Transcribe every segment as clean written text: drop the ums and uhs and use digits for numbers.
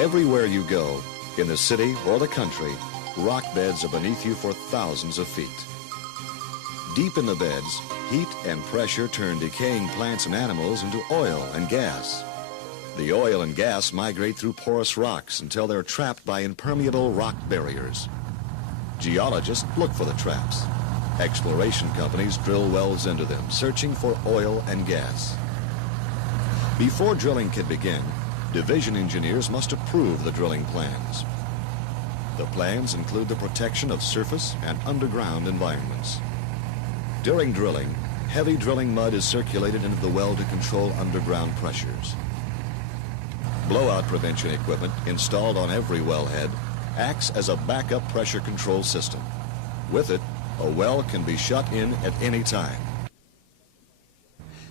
Everywhere you go, in the city or the country, rock beds are beneath you for thousands of feet. Deep in the beds, heat and pressure turn decaying plants and animals into oil and gas. The oil and gas migrate through porous rocks until they're trapped by impermeable rock barriers. Geologists look for the traps. Exploration companies drill wells into them, searching for oil and gas. Before drilling can begin, division engineers must approve the drilling plans. The plans include the protection of surface and underground environments. During drilling, heavy drilling mud is circulated into the well to control underground pressures. Blowout prevention equipment installed on every wellhead acts as a backup pressure control system. With it, a well can be shut in at any time.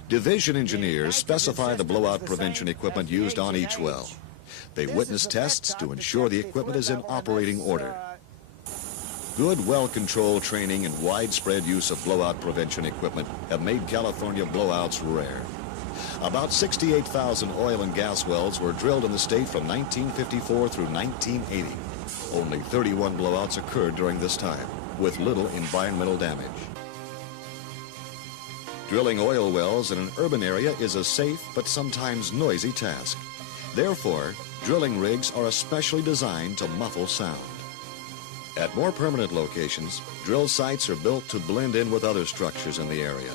Division engineers specify the blowout prevention equipment used on each well. They witness tests to ensure the equipment is in operating order. Good well control training and widespread use of blowout prevention equipment have made California blowouts rare. About 68,000 oil and gas wells were drilled in the state from 1954 through 1980. Only 31 blowouts occurred during this time, with little environmental damage. Drilling oil wells in an urban area is a safe but sometimes noisy task. Therefore, drilling rigs are especially designed to muffle sound. At more permanent locations, drill sites are built to blend in with other structures in the area.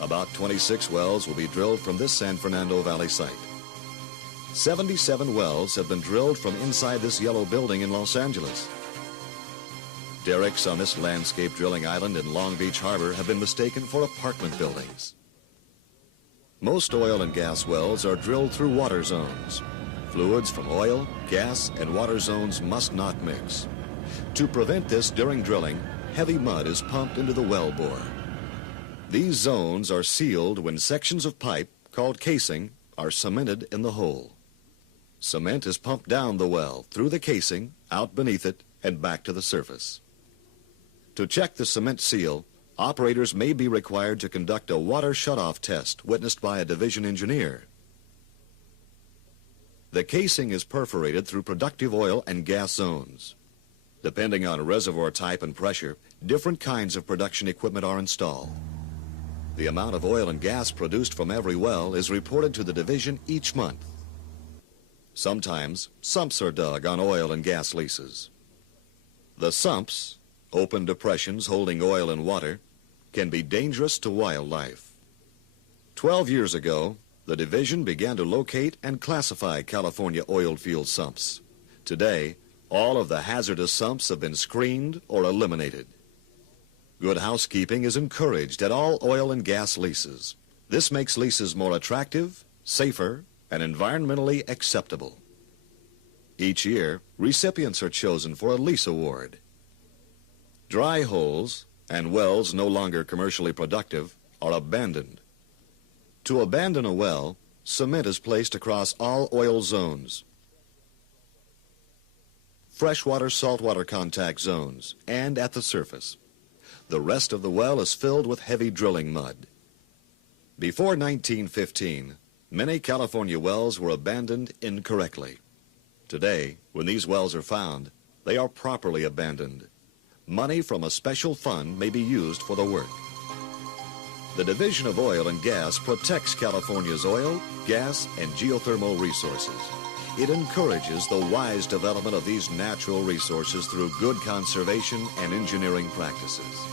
About 26 wells will be drilled from this San Fernando Valley site. 77 wells have been drilled from inside this yellow building in Los Angeles. Derricks on this landscape drilling island in Long Beach Harbor have been mistaken for apartment buildings. Most oil and gas wells are drilled through water zones. Fluids from oil, gas, and water zones must not mix. To prevent this during drilling, heavy mud is pumped into the well bore. These zones are sealed when sections of pipe, called casing, are cemented in the hole. Cement is pumped down the well, through the casing, out beneath it, and back to the surface. To check the cement seal, operators may be required to conduct a water shutoff test witnessed by a division engineer. The casing is perforated through productive oil and gas zones. Depending on reservoir type and pressure, different kinds of production equipment are installed. The amount of oil and gas produced from every well is reported to the division each month. Sometimes, sumps are dug on oil and gas leases. The sumps, open depressions holding oil and water, can be dangerous to wildlife. 12 years ago, the division began to locate and classify California oil field sumps. Today, all of the hazardous sumps have been screened or eliminated. Good housekeeping is encouraged at all oil and gas leases. This makes leases more attractive, safer, and environmentally acceptable. Each year, recipients are chosen for a lease award. Dry holes and wells no longer commercially productive are abandoned. To abandon a well, cement is placed across all oil zones, freshwater, saltwater contact zones, and at the surface. The rest of the well is filled with heavy drilling mud. Before 1915, many California wells were abandoned incorrectly. Today, when these wells are found, they are properly abandoned. Money from a special fund may be used for the work. The Division of Oil and Gas protects California's oil, gas, and geothermal resources. It encourages the wise development of these natural resources through good conservation and engineering practices.